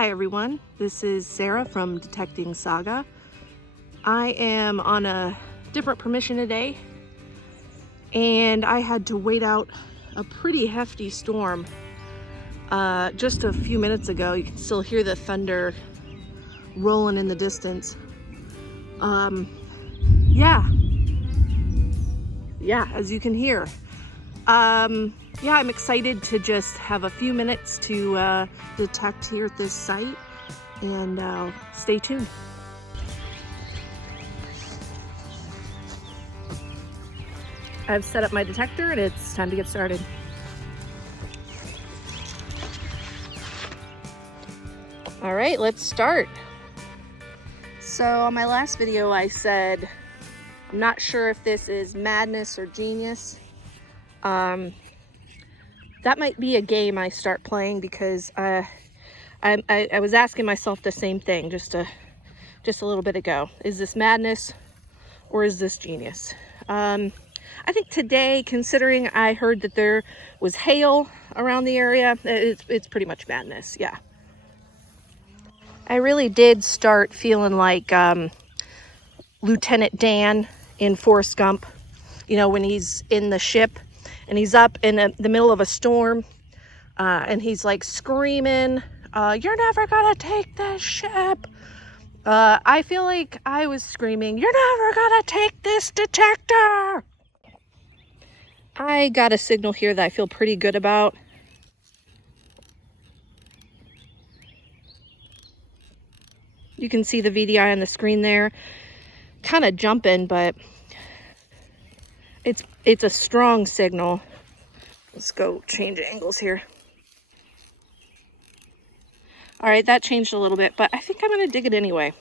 Hi everyone, this is Sarah from Detecting SaGa. I am on a different permission today and I had to wait out a pretty hefty storm just a few minutes ago. You can still hear the thunder rolling in the distance. Yeah, as you can hear. Yeah, I'm excited to just have a few minutes to detect here at this site, and stay tuned. I've set up my detector and it's time to get started. All right, let's start. So on my last video I said I'm not sure if this is madness or genius. That might be a game I start playing because I was asking myself the same thing just a little bit ago. Is this madness or is this genius? I think today, considering I heard that there was hail around the area, it's pretty much madness, yeah. I really did start feeling like Lieutenant Dan in Forrest Gump, you know, when he's in the ship and he's up in the middle of a storm and he's like screaming, "You're never gonna take this ship." I feel like I was screaming, "You're never gonna take this detector." I got a signal here that I feel pretty good about. You can see the VDI on the screen there, kind of jumping, but it's a strong signal. Let's go change angles here. All right, that changed a little bit, but I think I'm gonna dig it anyway.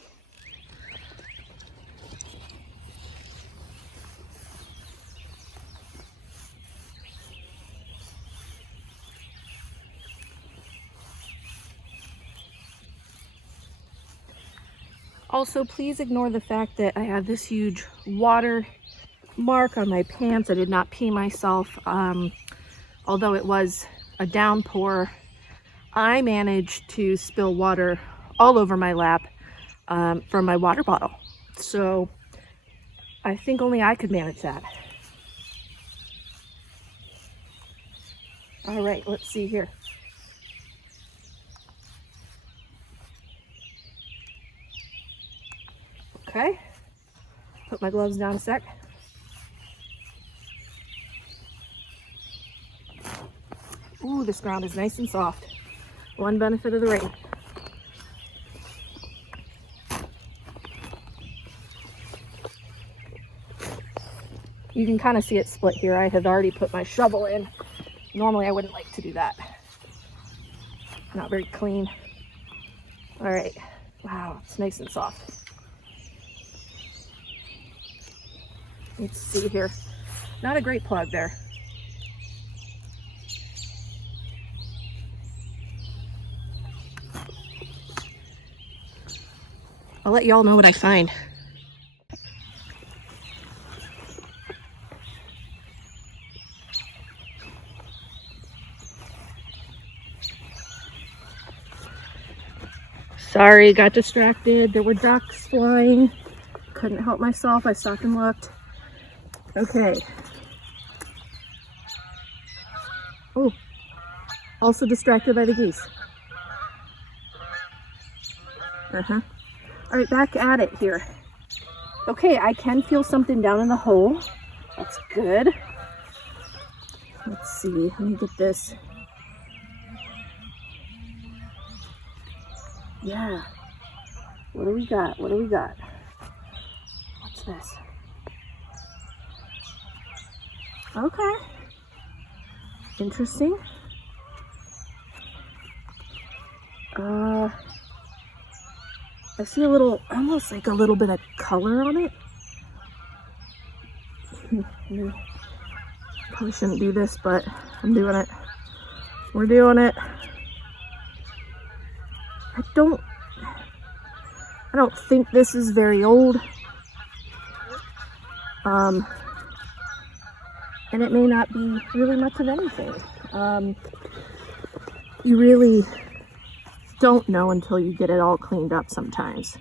Also, please ignore the fact that I have this huge water mark on my pants. I did not pee myself. Although it was a downpour, I managed to spill water all over my lap from my water bottle. So I think only I could manage that. All right, let's see here. Okay, put my gloves down a sec. Ooh, this ground is nice and soft. One benefit of the rain. You can kind of see it split here. I had already put my shovel in. Normally I wouldn't like to do that. Not very clean. All right, wow, it's nice and soft. Let's see here. Not a great plug there. I'll let y'all know what I find. Sorry, got distracted. There were ducks flying. Couldn't help myself. I stopped and looked. Okay. Oh, also distracted by the geese. All right, back at it here. Okay, I can feel something down in the hole. That's good. Let's see, let me get this. Yeah. What do we got? What do we got? What's this? Okay. Interesting. I see a little, almost like a little bit of color on it. Probably shouldn't do this, but I'm doing it. We're doing it. I don't think this is very old. And it may not be really much of anything. You really don't know until you get it all cleaned up sometimes.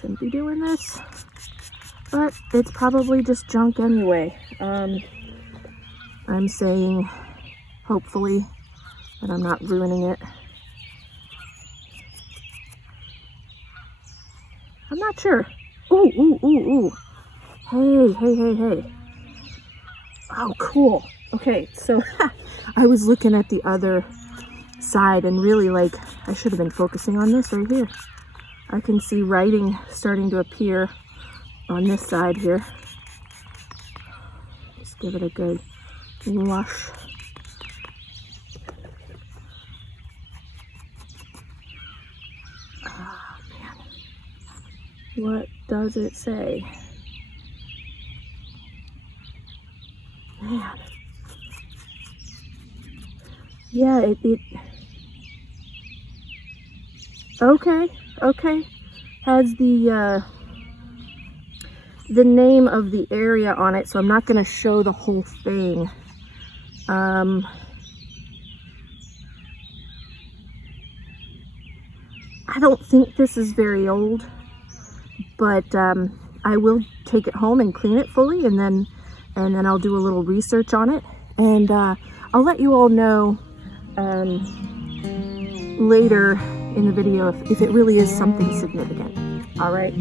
Shouldn't be doing this, but it's probably just junk anyway. I'm saying, hopefully, that I'm not ruining it. I'm not sure. Ooh, ooh, ooh, ooh. Hey, hey, hey, hey. Oh, cool. Okay, so I was looking at the other side and really, like, I should have been focusing on this right here. I can see writing starting to appear on this side here. Just give it a good wash. Oh, man. What does it say? Man. Yeah, it okay. Has the name of the area on it, so I'm not going to show the whole thing. I don't think this is very old, but I will take it home and clean it fully, and then I'll do a little research on it, and I'll let you all know later in the video if it really is something significant. All right.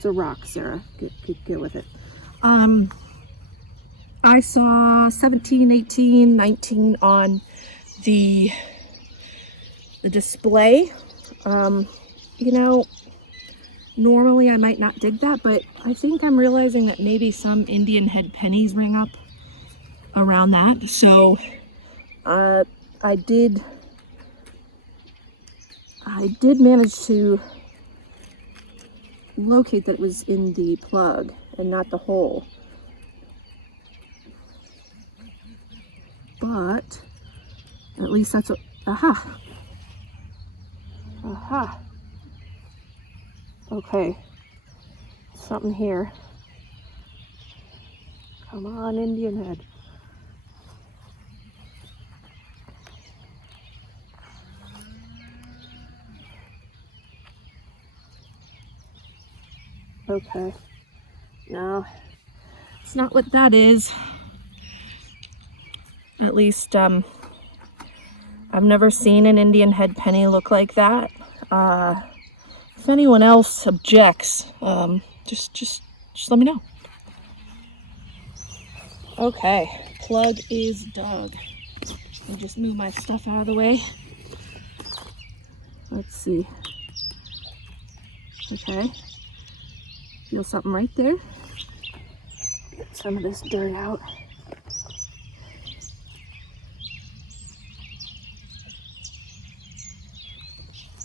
It's a rock, Sarah. Get with it. I saw 17, 18, 19 on the display. You know, normally I might not dig that, but I think I'm realizing that maybe some Indian head pennies ring up around that. So I did manage to locate that it was in the plug and not the hole. But at least that's what, aha. Okay, something here. Come on, Indian head. Okay, no, it's not what that is. At least, I've never seen an Indian head penny look like that. If anyone else objects, just let me know. Okay, plug is dug. Let me just move my stuff out of the way. Let's see. Okay. Feel something right there. Get some of this dirt out.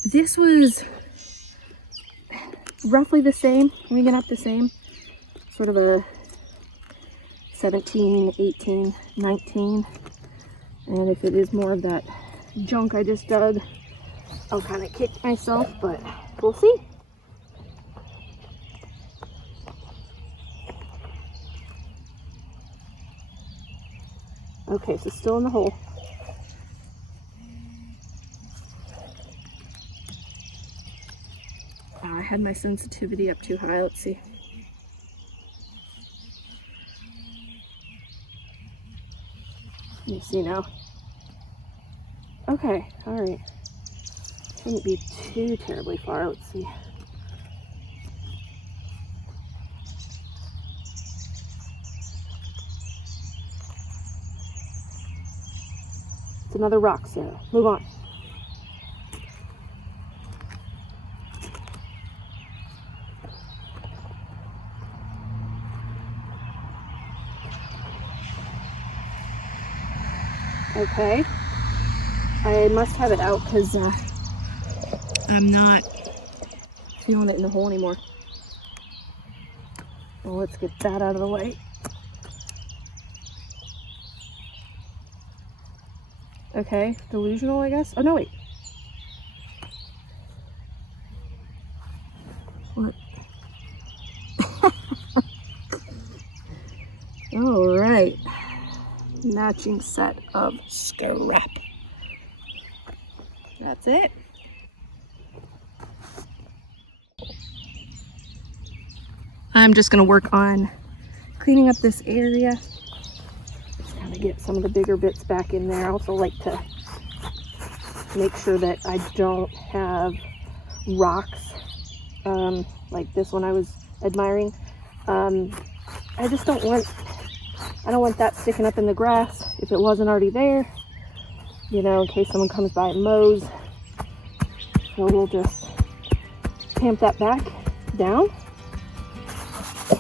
This was roughly the same, ringing up the same. Sort of a 17, 18, 19. And if it is more of that junk I just dug, I'll kind of kick myself, but we'll see. Okay, so still in the hole. Oh, I had my sensitivity up too high. Let's see. Let me see now. Okay, all right. Shouldn't be too terribly far. Let's see. It's another rock, Sarah. Move on. Okay. I must have it out because I'm not feeling it in the hole anymore. Well, let's get that out of the way. Okay, delusional, I guess. Oh, no, wait. What? All right. Matching set of scrap. That's it. I'm just going to work on cleaning up this area. Just kind of get some of the bigger bits back in there. I also like to make sure that I don't have rocks like this one I was admiring. I just don't want, I don't want that sticking up in the grass if it wasn't already there, you know, in case someone comes by and mows. So we'll just tamp that back down,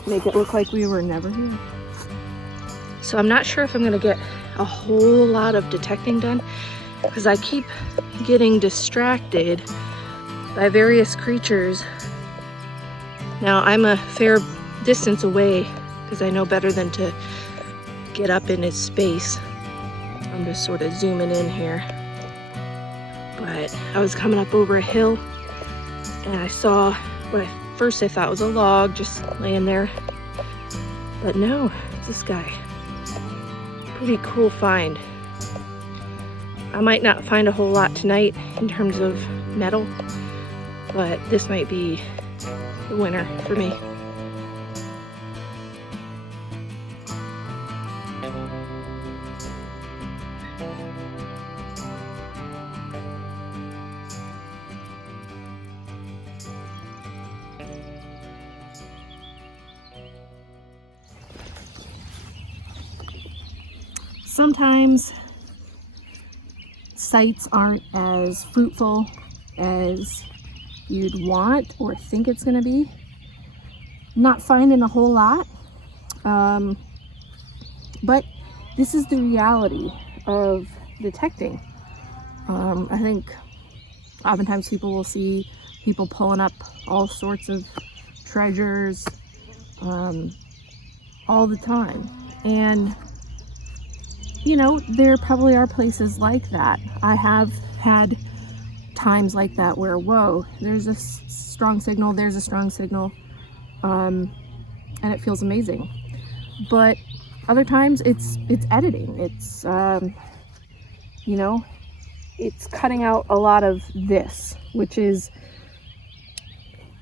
make it look like we were never here. So I'm not sure if I'm gonna get a whole lot of detecting done because I keep getting distracted by various creatures. Now I'm a fair distance away because I know better than to get up in his space. I'm just sort of zooming in here. But I was coming up over a hill and I saw what first I thought was a log just laying there. But no, it's this guy. Pretty cool find. I might not find a whole lot tonight in terms of metal, but this might be the winner for me. Sometimes sites aren't as fruitful as you'd want or think it's going to be. Not finding a whole lot, but this is the reality of detecting. I think oftentimes people will see people pulling up all sorts of treasures all the time, and you know, there probably are places like that. I have had times like that where, whoa, there's a strong signal, there's a strong signal, and it feels amazing. But other times it's editing. It's, you know, it's cutting out a lot of this, which is,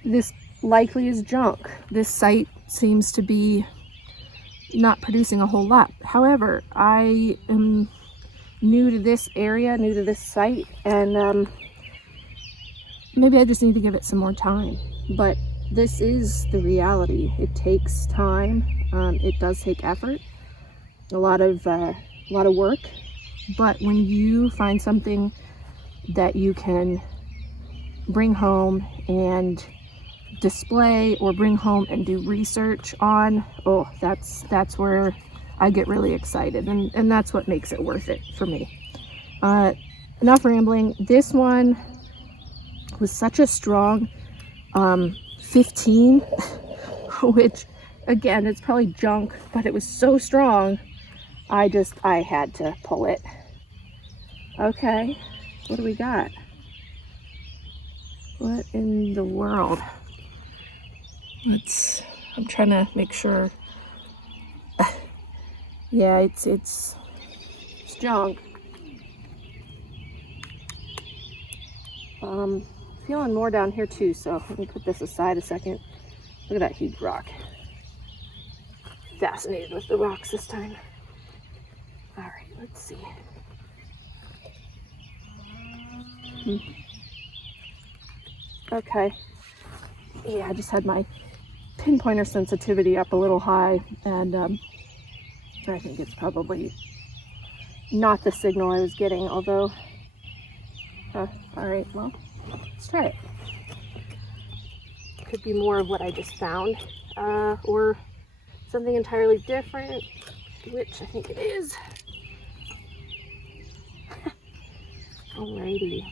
this likely is junk. This site seems to be not producing a whole lot. However, I am new to this area, new to this site, and maybe I just need to give it some more time. But this is the reality. It takes time. It does take effort, a lot of work. But when you find something that you can bring home and display or bring home and do research on, oh, that's where I get really excited, and that's what makes it worth it for me. Enough rambling. This one was such a strong 15, which again, it's probably junk, but it was so strong I had to pull it. Okay, what do we got? What in the world? I'm trying to make sure. Yeah, it's junk. Feeling more down here too, so let me put this aside a second. Look at that huge rock. Fascinated with the rocks this time. All right, let's see. Okay. Yeah, I just had my pinpointer sensitivity up a little high, and I think it's probably not the signal I was getting, although, all right, well, let's try it. Could be more of what I just found, or something entirely different, which I think it is. Alrighty.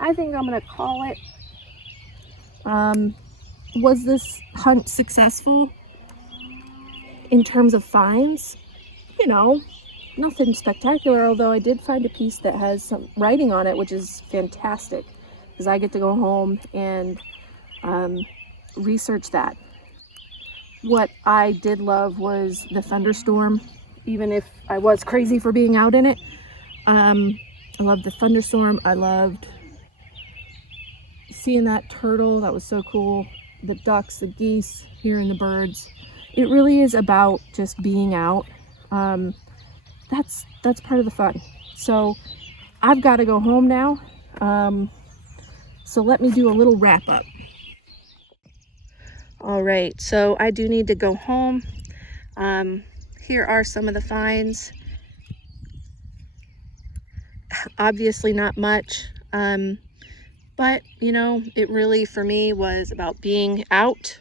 I think I'm gonna call it. Was this hunt successful in terms of finds? You know, nothing spectacular, although I did find a piece that has some writing on it, which is fantastic, because I get to go home and research that. What I did love was the thunderstorm, even if I was crazy for being out in it. I loved the thunderstorm. I loved seeing that turtle. That was so cool. The ducks, the geese, hearing the birds. It really is about just being out. That's part of the fun. So I've got to go home now. So let me do a little wrap up. All right, so I do need to go home. Here are some of the finds. Obviously not much, but you know, it really for me was about being out,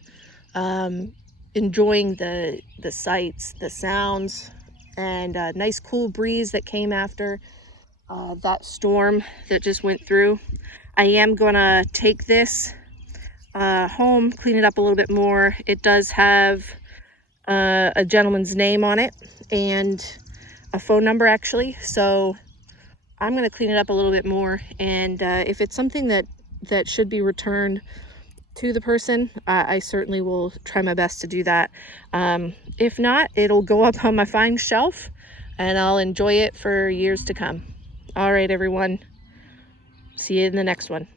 enjoying the sights, the sounds, and a nice cool breeze that came after that storm that just went through. I am gonna take this home, clean it up a little bit more. It does have a gentleman's name on it and a phone number actually, so I'm going to clean it up a little bit more, and if it's something that should be returned to the person, I certainly will try my best to do that. If not, it'll go up on my find shelf and I'll enjoy it for years to come. All right, everyone, see you in the next one.